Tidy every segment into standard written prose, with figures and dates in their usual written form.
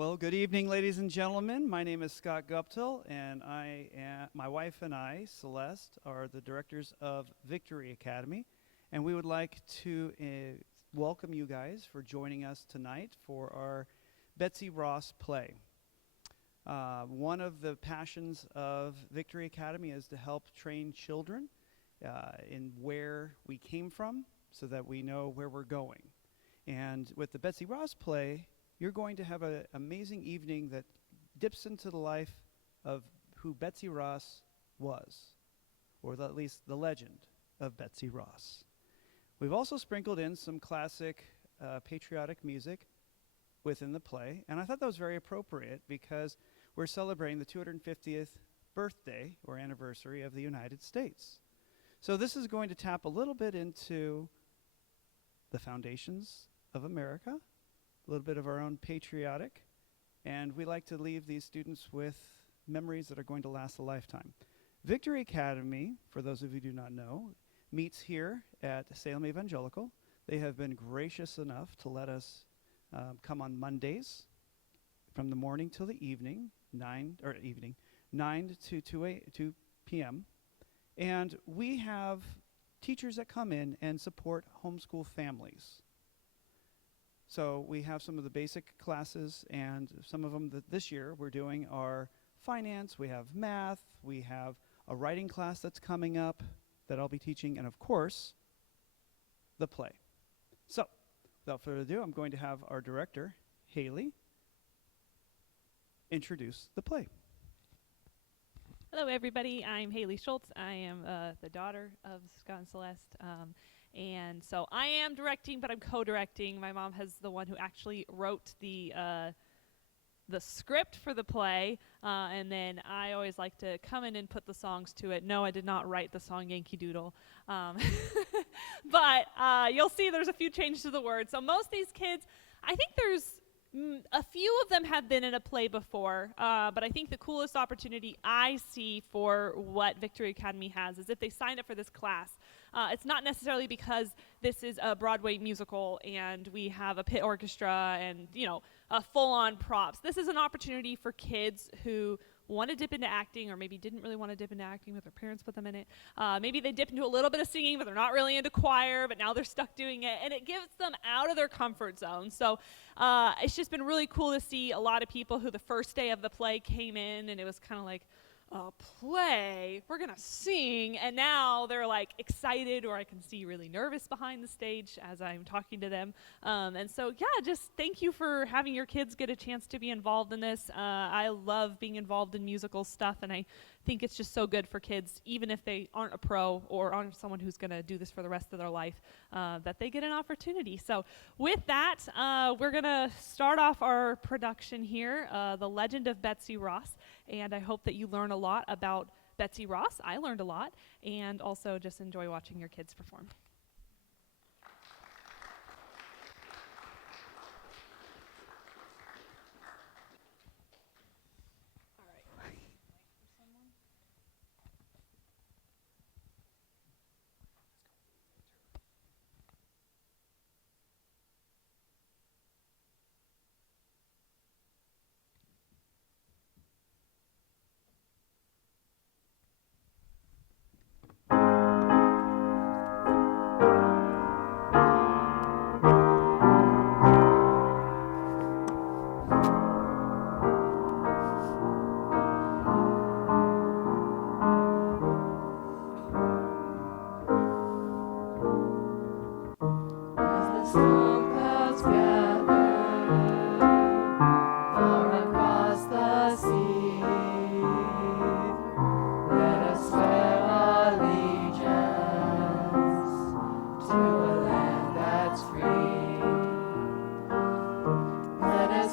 Well, good evening, ladies and gentlemen. My name is Scott Guptill, and my wife and I, Celeste, are the directors of Victory Academy, and we would like to welcome you guys for joining us tonight for our Betsy Ross play. One of the passions of Victory Academy is to help train children in where we came from so that we know where we're going. And with the Betsy Ross play, you're going to have an amazing evening that dips into the life of who Betsy Ross was, or at least the legend of Betsy Ross. We've also sprinkled in some classic patriotic music within the play, and I thought that was very appropriate because we're celebrating the 250th birthday or anniversary of the United States. So this is going to tap a little bit into the foundations of America, a little bit of our own patriotic, and we like to leave these students with memories that are going to last a lifetime. Victory Academy, for those of you who do not know, meets here at Salem Evangelical. They have been gracious enough to let us come on Mondays from the morning till the evening, 9 to 2 p.m. And we have teachers that come in and support homeschool families. So we have some of the basic classes, and some of them that this year we're doing are finance, we have math, we have a writing class that's coming up that I'll be teaching, and of course, the play. So, without further ado, I'm going to have our director, Hayley, introduce the play. Hello, everybody. I'm Hayley Schulz. I am the daughter of Scott and Celeste. And so I am directing, but I'm co-directing. My mom has the one who actually wrote the script for the play, and then I always like to come in and put the songs to it. No, I did not write the song Yankee Doodle. But you'll see there's a few changes to the words. So most of these kids, I think there's a few of them have been in a play before, but I think the coolest opportunity I see for what Victory Academy has is if they sign up for this class. It's not necessarily because this is a Broadway musical and we have a pit orchestra and, full-on props. This is an opportunity for kids who want to dip into acting, or maybe didn't really want to dip into acting, but their parents put them in it. Maybe they dip into a little bit of singing, but they're not really into choir, but now they're stuck doing it, and it gives them out of their comfort zone. So it's just been really cool to see a lot of people who the first day of the play came in, and it was kind of like, a play, we're gonna sing, and now they're like excited, or I can see really nervous behind the stage as I'm talking to them. And so just thank you for having your kids get a chance to be involved in this. I love being involved in musical stuff, and I think it's just so good for kids, even if they aren't a pro or aren't someone who's gonna do this for the rest of their life, that they get an opportunity. So with that, we're gonna start off our production here, The Legend of Betsy Ross. And I hope that you learn a lot about Betsy Ross. I learned a lot, and also just enjoy watching your kids perform. All right.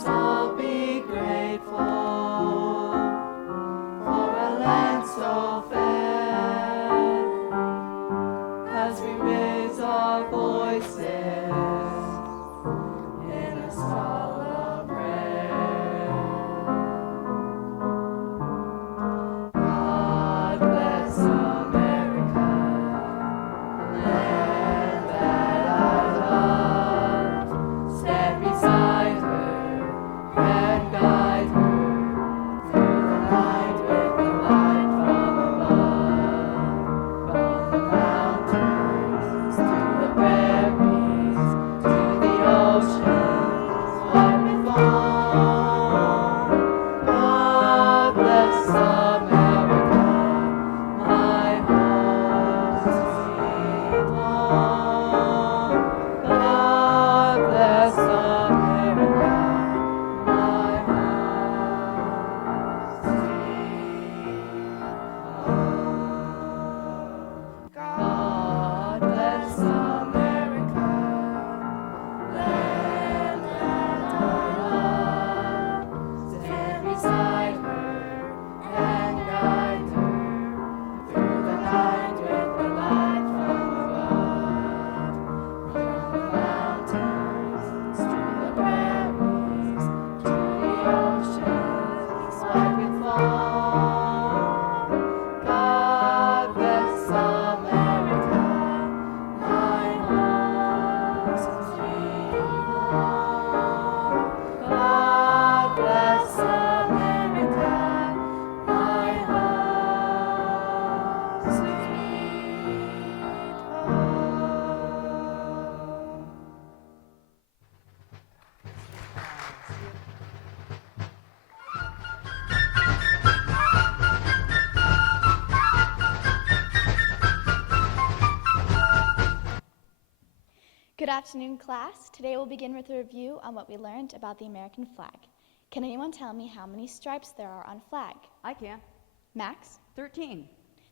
All be Good afternoon, class. Today we'll begin with a review on what we learned about the American flag. Can anyone tell me how many stripes there are on a flag? I can. Max? 13.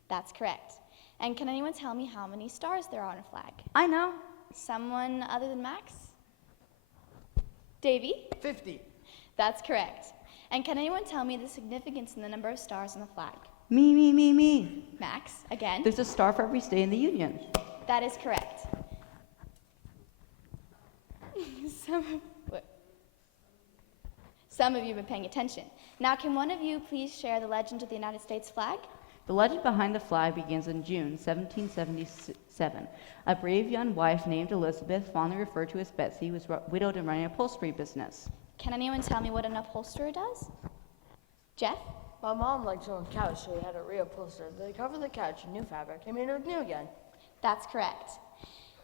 That's correct. And can anyone tell me how many stars there are on a flag? I know. Someone other than Max? Davy? 50. That's correct. And can anyone tell me the significance in the number of stars on the flag? Me. Max, again? There's a star for every state in the Union. That is correct. Some of you have been paying attention. Now, can one of you please share the legend of the United States flag? The legend behind the flag begins in June 1777. A brave young wife named Elizabeth, fondly referred to as Betsy, was widowed and running an upholstery business. Can anyone tell me what an upholsterer does? Jeff? My mom liked to own a couch, so we had it reupholstered. They covered the couch in new fabric and made it look new again. That's correct.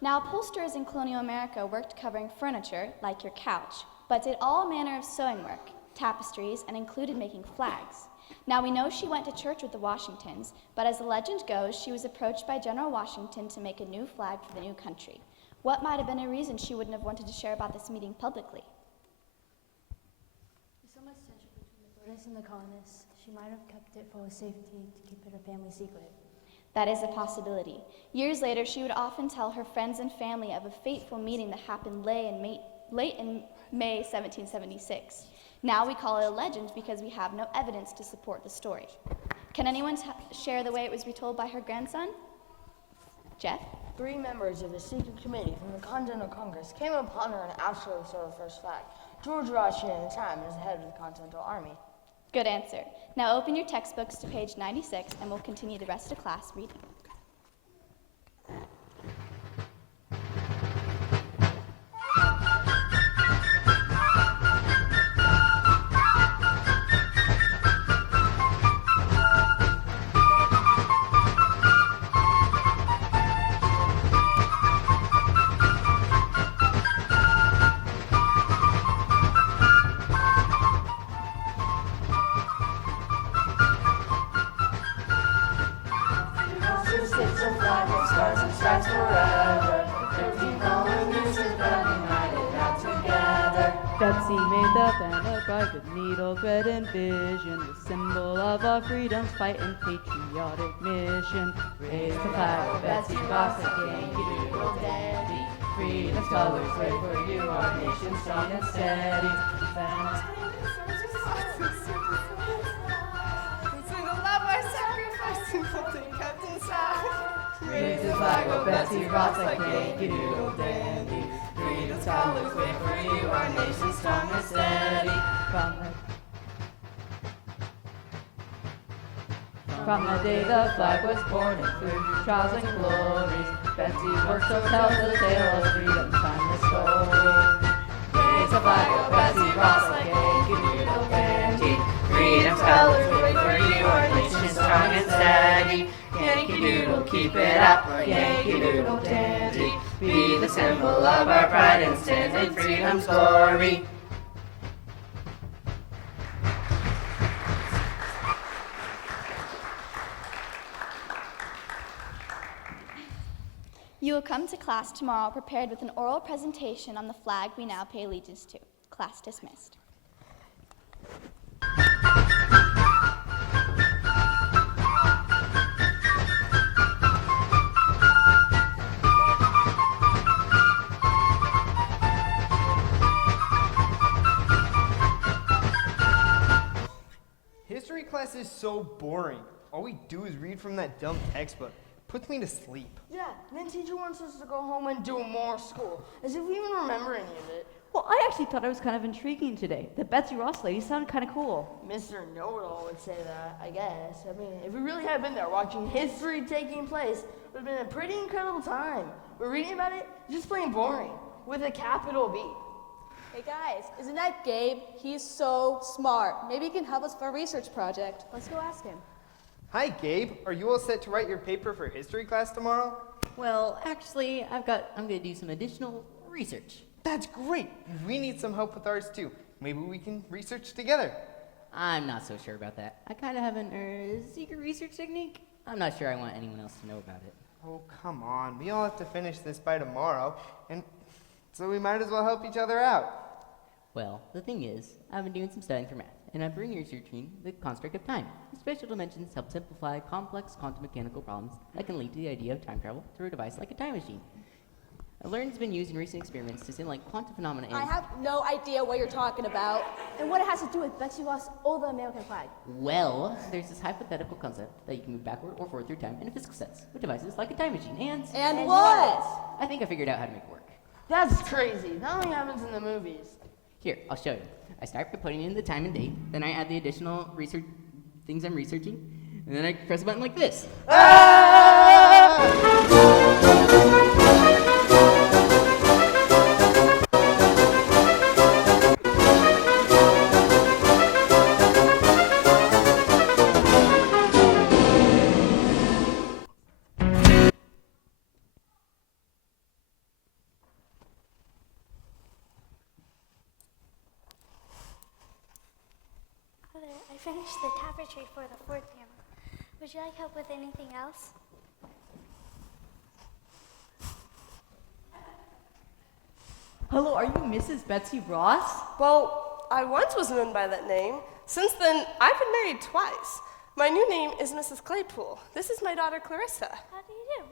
Now, upholsterers in colonial America worked covering furniture, like your couch, but did all manner of sewing work, tapestries, and included making flags. Now, we know she went to church with the Washingtons, but as the legend goes, she was approached by General Washington to make a new flag for the new country. What might have been a reason she wouldn't have wanted to share about this meeting publicly? There's so much tension between the British and the colonists. She might have kept it for safety to keep it a family secret. That is a possibility. Years later, she would often tell her friends and family of a fateful meeting that happened late in May 1776. Now we call it a legend because we have no evidence to support the story. Can anyone share the way it was retold by her grandson? Jeff? 3 members of the secret committee from the Continental Congress came upon her and asked her to sew the first flag. George Washington at the time was the head of the Continental Army. Good answer. Now open your textbooks to page 96 and we'll continue the rest of class reading. Betsy made the banner bright with needle, thread, and vision, the symbol of our freedom's fight and patriotic mission. Raise the flag of Betsy Ross, a Yankee Doodle Dandy. Freedom's colors wave for you, our nation strong and steady. Raise the flag of Betsy Ross, like Yankee Doodle Dandy. Freedom's colors wave for you, our nation strong and steady. From the day the flag was born and through trials and glories, Betsy worked so tells the tale of freedom's timeless story. Raise the flag of Betsy Ross, like Yankee Doodle Dandy. Freedom's colors wave for you, our nation strong and steady. Yankee Doodle, keep it up, Yankee Doodle Dandy. Be the symbol of our pride and stand in freedom's glory. You will come to class tomorrow prepared with an oral presentation on the flag we now pay allegiance to. Class dismissed. History class is so boring. All we do is read from that dumb textbook. Puts me to sleep. Yeah, and then teacher wants us to go home and do more school, as if we even remember any of it. Well, I actually thought it was kind of intriguing today. The Betsy Ross lady sounded kind of cool. Mr. Know-It-All would say that, I guess. I mean, if we really had been there watching history taking place, it would have been a pretty incredible time. But reading about it, it's just plain boring, with a capital B. Hey guys, isn't that Gabe? He's so smart. Maybe he can help us for a research project. Let's go ask him. Hi, Gabe. Are you all set to write your paper for history class tomorrow? Well, actually, I'm going to do some additional research. That's great. We need some help with ours too. Maybe we can research together. I'm not so sure about that. I kind of have a secret research technique. I'm not sure I want anyone else to know about it. Oh, come on. We all have to finish this by tomorrow. And So we might as well help each other out. Well, the thing is, I've been doing some studying for math, and I'm researching the construct of time. Special dimensions help simplify complex quantum mechanical problems that can lead to the idea of time travel through a device like a time machine. I've learned it's been used in recent experiments to simulate quantum phenomena I and... have no idea what you're talking about. And what it has to do with Betsy Ross or the American flag. Well, there's this hypothetical concept that you can move backward or forward through time in a physical sense with devices like a time machine, and... And what? I think I figured out how to make it work. That's crazy. That only happens in the movies. Here, I'll show you. I start by putting in the time and date, then I add the additional research things I'm researching, and then I press a button like this. Mother, I finished the tapestry for the fourth family. Would you like help with anything else? Hello, are you Mrs. Betsy Ross? Well, I once was known by that name. Since then, I've been married twice. My new name is Mrs. Claypool. This is my daughter, Clarissa. How do you do?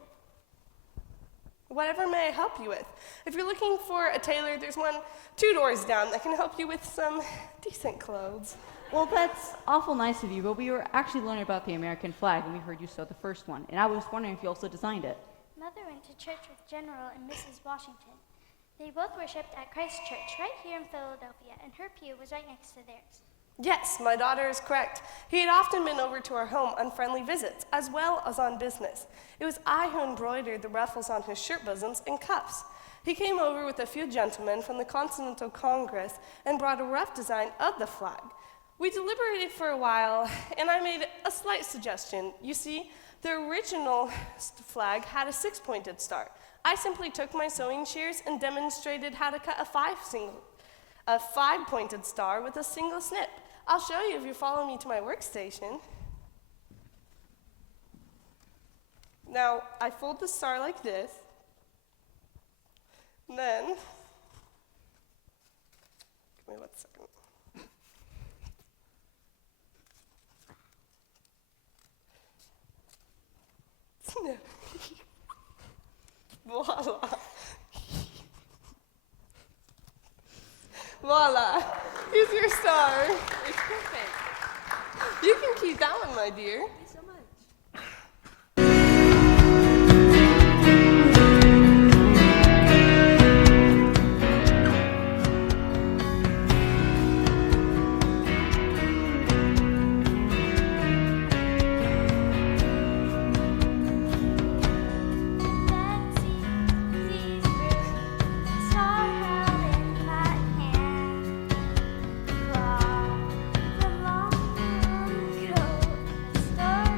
Whatever may I help you with? If you're looking for a tailor, there's one 2 doors down that can help you with some decent clothes. Well, that's awful nice of you, but we were actually learning about the American flag, and we heard you sew the first one, and I was wondering if you also designed it. Mother went to church with General and Mrs. Washington. They both worshipped at Christ Church right here in Philadelphia, and her pew was right next to theirs. Yes, my daughter is correct. He had often been over to our home on friendly visits, as well as on business. It was I who embroidered the ruffles on his shirt bosoms and cuffs. He came over with a few gentlemen from the Continental Congress and brought a rough design of the flag. We deliberated for a while, and I made a slight suggestion. You see, the original flag had a 6-pointed star. I simply took my sewing shears and demonstrated how to cut a 5-pointed star with a single snip. I'll show you if you follow me to my workstation. Now, I fold the star like this, and then, give me 1 second. Voila. Voila. Here's your star. It's perfect. You can keep that one, my dear. Thank you so much. Betsy's room, star held in my hand. From long ago, the story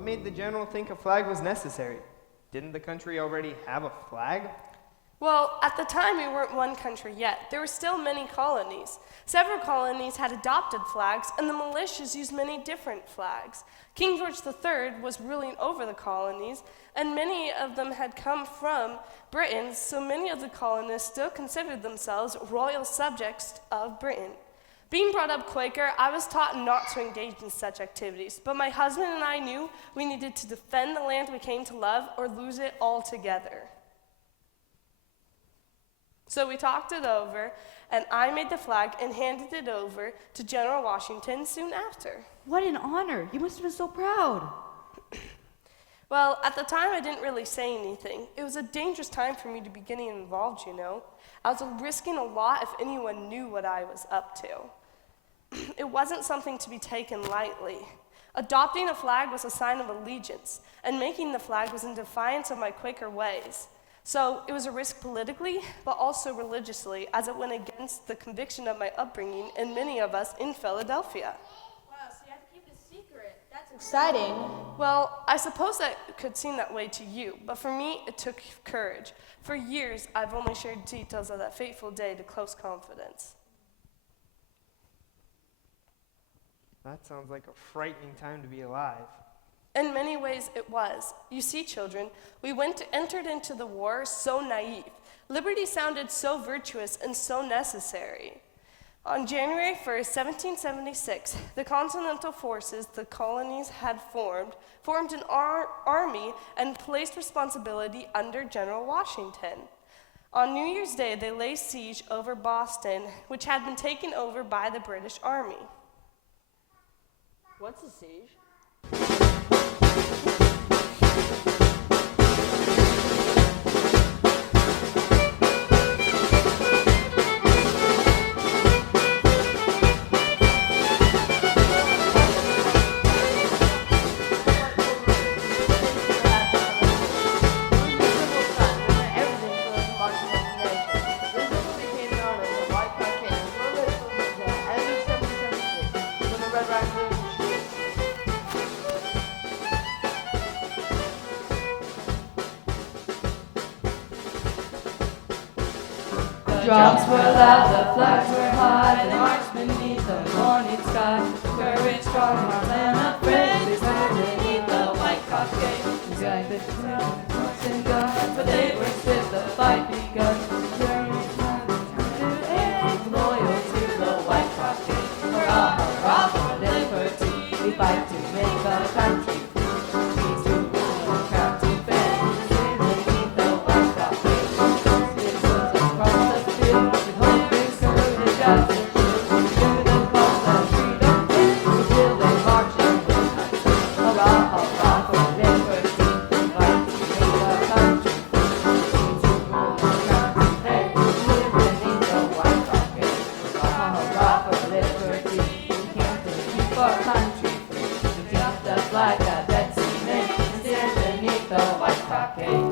What made the general think a flag was necessary? Didn't the country already have a flag? Well, at the time, we weren't one country yet. There were still many colonies. Several colonies had adopted flags, and the militias used many different flags. King George III was ruling over the colonies, and many of them had come from Britain, so many of the colonists still considered themselves royal subjects of Britain. Being brought up Quaker, I was taught not to engage in such activities, but my husband and I knew we needed to defend the land we came to love or lose it altogether. So we talked it over, and I made the flag and handed it over to General Washington soon after. What an honor. You must have been so proud. Well, at the time, I didn't really say anything. It was a dangerous time for me to be getting involved, you know. I was risking a lot if anyone knew what I was up to. It wasn't something to be taken lightly. Adopting a flag was a sign of allegiance, and making the flag was in defiance of my Quaker ways. So it was a risk politically, but also religiously, as it went against the conviction of my upbringing and many of us in Philadelphia. Wow, so you have to keep it secret. That's exciting. Well, I suppose that could seem that way to you, but for me, it took courage. For years, I've only shared details of that fateful day to close confidence. That sounds like a frightening time to be alive. In many ways, it was. You see, children, we entered into the war so naive. Liberty sounded so virtuous and so necessary. On January 1st, 1776, the Continental Forces the colonies had formed an army and placed responsibility under General Washington. On New Year's Day, they laid siege over Boston, which had been taken over by the British Army. What's a siege? Drums were loud, the flags were high, they marched beneath the morning sky. Courage strong, our men unafraid, they stood beneath the white cockade. The guy that horse and guns, but they were stiff, the fight begun. Loyal to the white cockade. Hurrah, hurrah for liberty, we fight to make our country free. We to rule our county fair, beneath the white cockade. Citizens across the field, with hope and courage as their shield, together the cause that freedom is, until they march and win. Hurrah, hurrah for liberty, we fight to make our country free. We to rule our country fair, beneath the white cockade. Hurrah, hurrah for liberty, we came to keep our country free. We got the flag that Betsy made, and stand beneath the white cockade.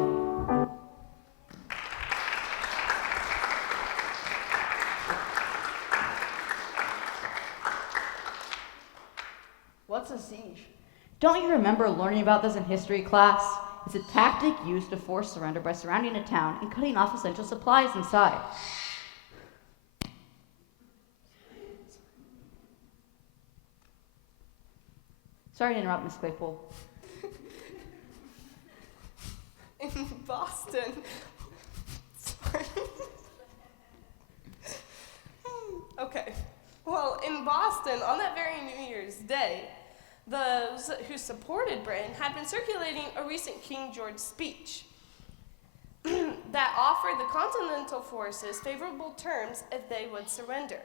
What's a siege? Don't you remember learning about this in history class? It's a tactic used to force surrender by surrounding a town and cutting off essential supplies inside. Sorry to interrupt, Miss Claypool. In Boston. Sorry. Okay. Well, in Boston, on that very New Year's Day, those who supported Britain had been circulating a recent King George speech that offered the Continental Forces favorable terms if they would surrender.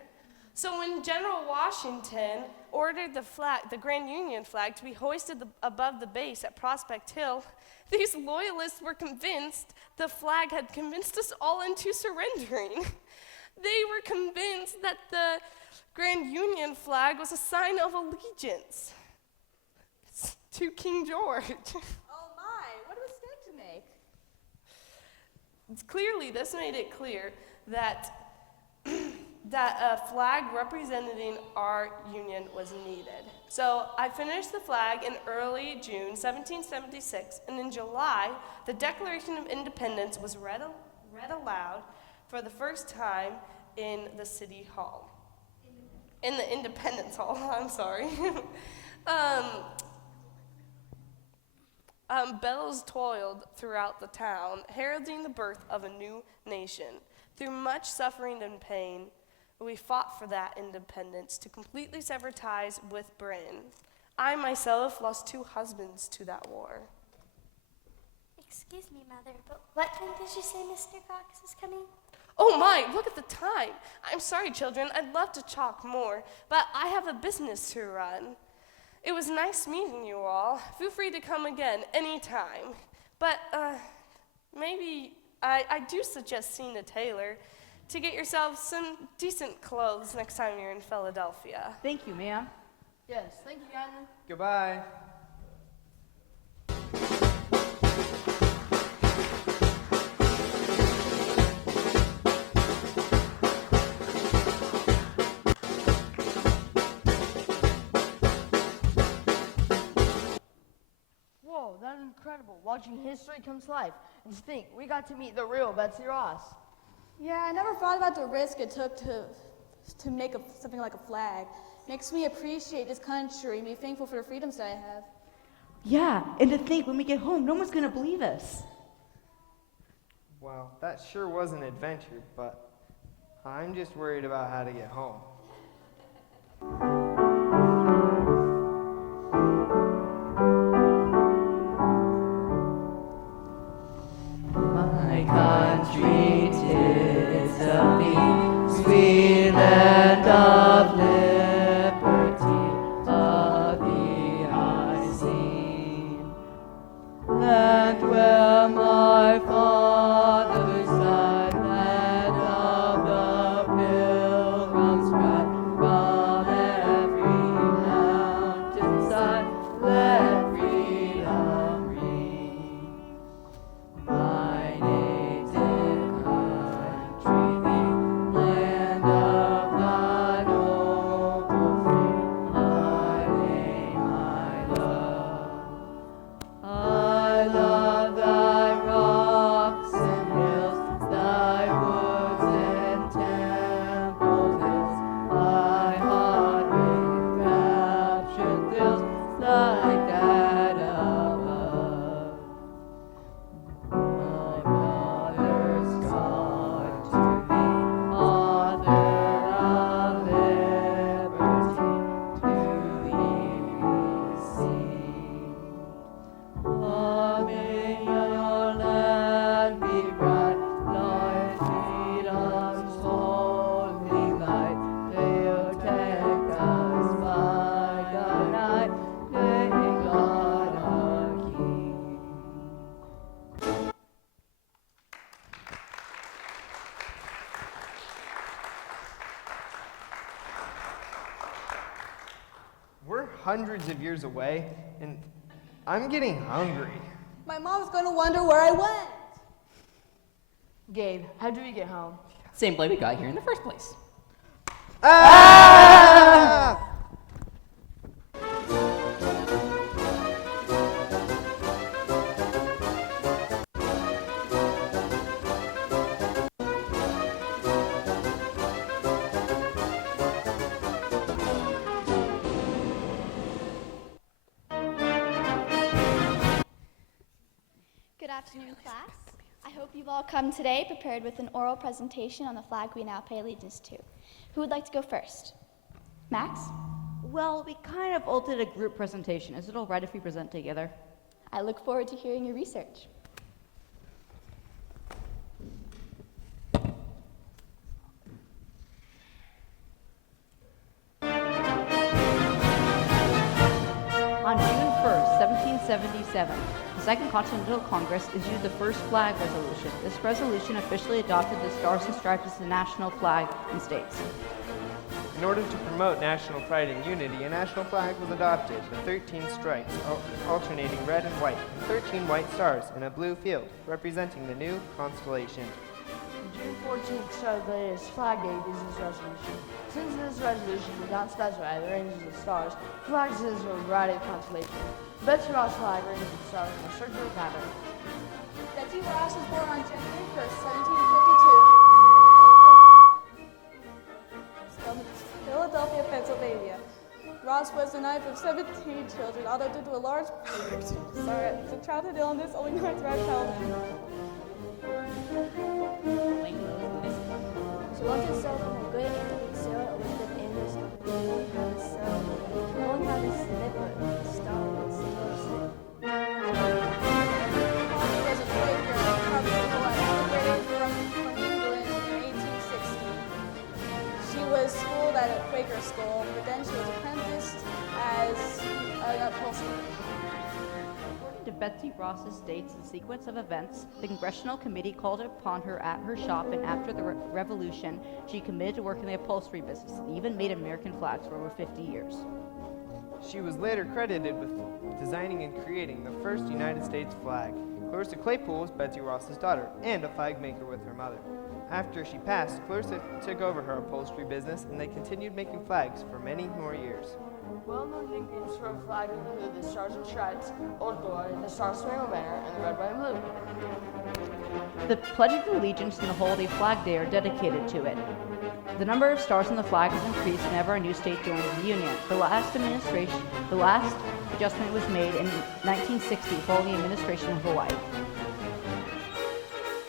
So when General Washington ordered the Grand Union flag to be hoisted above the base at Prospect Hill, these loyalists were convinced the flag had convinced us all into surrendering. They were convinced that the Grand Union flag was a sign of allegiance to King George. Oh my, what a mistake to make. Clearly, this made it clear that that a flag representing our union was needed. So I finished the flag in early June 1776, and in July, the Declaration of Independence was read aloud for the first time in the City Hall. In the Independence Hall, I'm sorry. Bells tolled throughout the town, heralding the birth of a new nation. Through much suffering and pain, we fought for that independence to completely sever ties with Britain. I myself lost 2 husbands to that war. Excuse me, Mother, but what time did you say Mr. Cox is coming? Oh my, look at the time. I'm sorry, children. I'd love to talk more, but I have a business to run. It was nice meeting you all. Feel free to come again anytime. But maybe I do suggest seeing a tailor to get yourself some decent clothes next time you're in Philadelphia. Thank you, ma'am. Yes, thank you, Gavin. Goodbye. Whoa, that is incredible. Watching history come to life. And to think, we got to meet the real Betsy Ross. Yeah, I never thought about the risk it took to make something like a flag. Makes me appreciate this country and be thankful for the freedoms that I have. Yeah, and to think when we get home, no one's gonna believe us. Well, that sure was an adventure, but I'm just worried about how to get home. My country, 'tis of thee, sweet land of liberty, of thee I sing. Land where my fathers died, land of the pilgrims' pride, from every mountainside, let freedom ring. My native country, the land of the noble free, my name I love. I love thy rocks and hills, thy woods and temple hills. My heart with rapture thrills like that above. My mother's God to thee, author of liberty, to thee we sing. May your land be bright, Lord, freedom's holy light. May you take us by the night, may God our King. We're hundreds of years away, and I'm getting hungry. My mom's going to wonder where I went. Gabe, how do we get home? Same way we got here in the first place. Ah! Good afternoon, class. I hope you've all come today prepared with an oral presentation on the flag we now pay allegiance to. Who would like to go first? Max? Well, we kind of altered a group presentation. Is it all right if we present together? I look forward to hearing your research. On June 1st, 1777, the Second Continental Congress issued the first flag resolution. This resolution officially adopted the Stars and Stripes as the national flag in states. In order to promote national pride and unity, a national flag was adopted with 13 stripes, alternating red and white, and 13 white stars in a blue field, representing the new constellation. June 14th started the latest flag day business resolution. Since this resolution did not specify the ranges of stars, flags is a variety of constellations. The Betsy Ross flag ranges the stars in a circular pattern. Betsy Ross was born on January 1st, 1752. In Philadelphia, Pennsylvania. Ross was the ninth of 17 children, although due to a large childhood illness, only 9 survived childhood. She wants herself from a great aunt named Sarah Elizabeth Anderson, who only had a son. She only had a slipper, a star with a silver slip. Polly was a Quaker from immigrated from England in 1860. She was schooled at a Quaker school, but then she was apprenticed as an upholsterer. According to Betsy Ross's dates and sequence of events, the Congressional Committee called upon her at her shop, and after the Revolution, she committed to work in the upholstery business and even made American flags for over 50 years. She was later credited with designing and creating the first United States flag. Clarissa Claypool was Betsy Ross's daughter and a flag maker with her mother. After she passed, Clarissa took over her upholstery business, and they continued making flags for many more years. Well-known nicknames for a flag include the Stars and Stripes, Old Glory, the Star Spangled Banner, and the Red, White, and Blue. The Pledge of Allegiance and the holiday Flag Day are dedicated to it. The number of stars on the flag has increased whenever a new state joins the Union. The last adjustment was made in 1960 following the administration of Hawaii.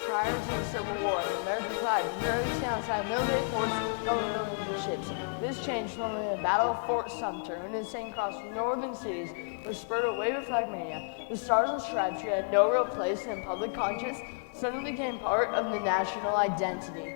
Prior to the Civil War, the American flag was rarely seen outside military forts and governmental ships. This changed following the Battle of Fort Sumter, and is seen across northern cities, which spurred a wave of flag mania. The Stars and Stripes, who had no real place in public conscience, suddenly became part of the national identity.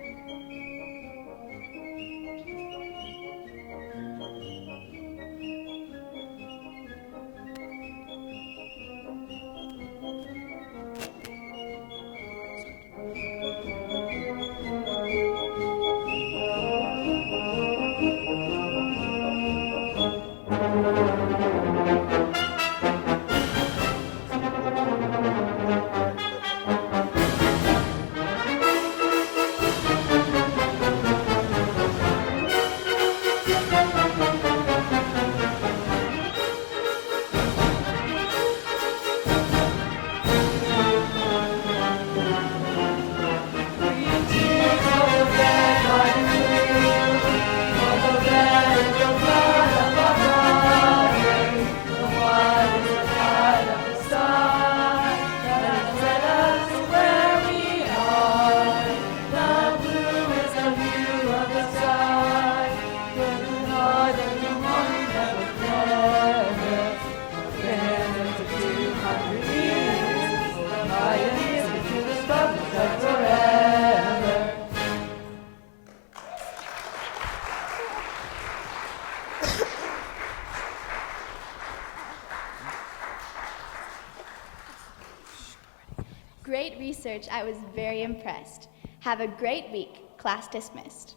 Great research. I was very impressed. Have a great week. Class dismissed.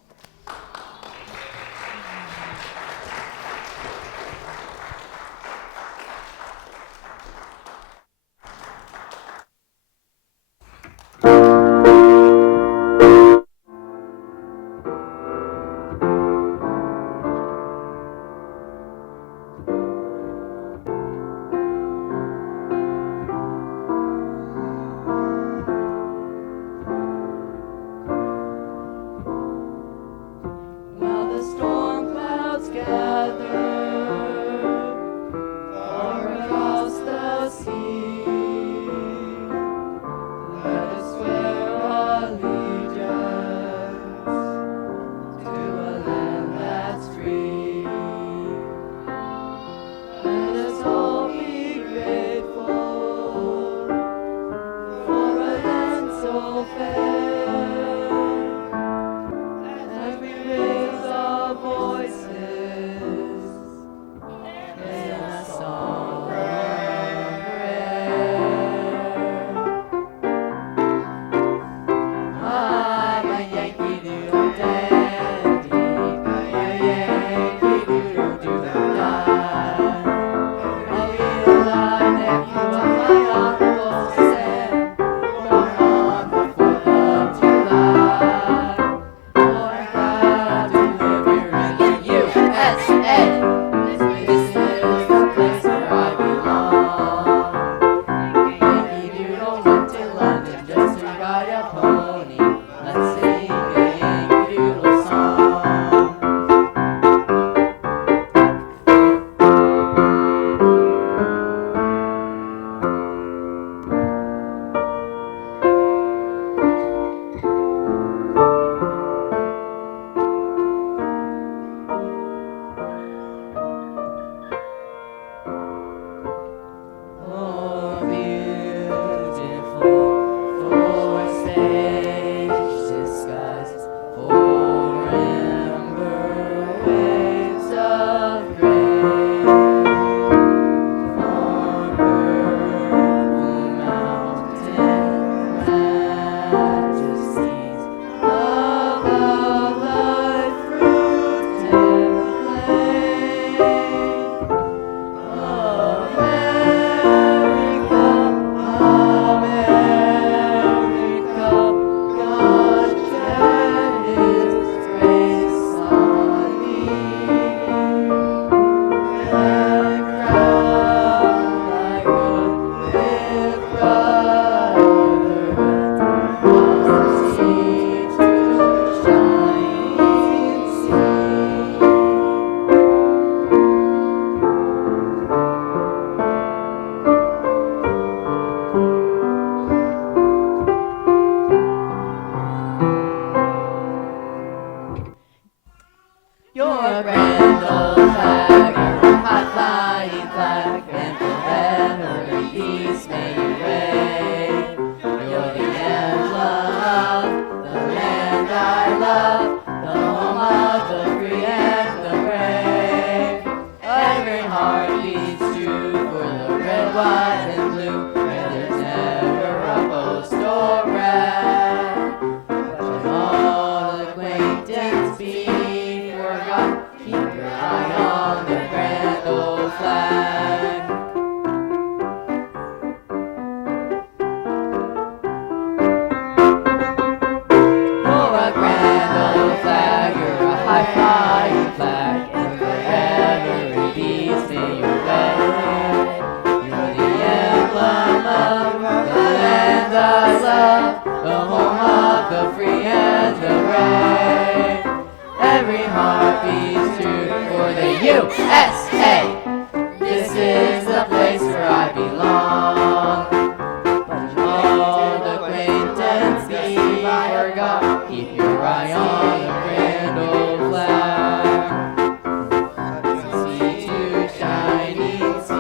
flag, you're a high-flying flag, and forever in peace may you reign. You're the emblem of the land I love, the home of the free and the brave. Every heart beats true for the red, white, and blue, where there's never a post or red. But all acquaintance be forgot, keep your eye on the grand old flag. You're a grand old flag, you're a high-flying flag, and forever in peace may you reign. You're the emblem of the land I love, the home of the free and the brave. Every heart beats true for the USA. This is the place where I belong. But all acquaintance be forgot, keep your eye on the grand old flag. Sea to shining sea.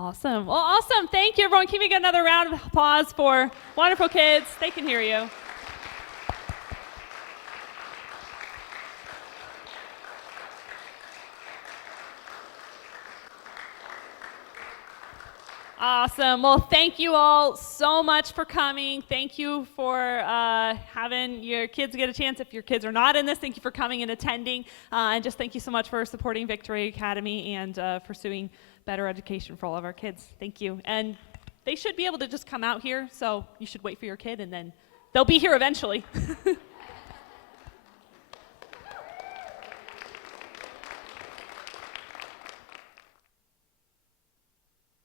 Awesome. Well, awesome. Thank you, everyone. Can we get another round of applause for wonderful kids? They can hear you. Awesome. Well, thank you all so much for coming. Thank you for having your kids get a chance. If your kids are not in this, thank you for coming and attending. And just thank you so much for supporting Victory Academy and pursuing better education for all of our kids. Thank you. And they should be able to just come out here, so you should wait for your kid, and then they'll be here eventually.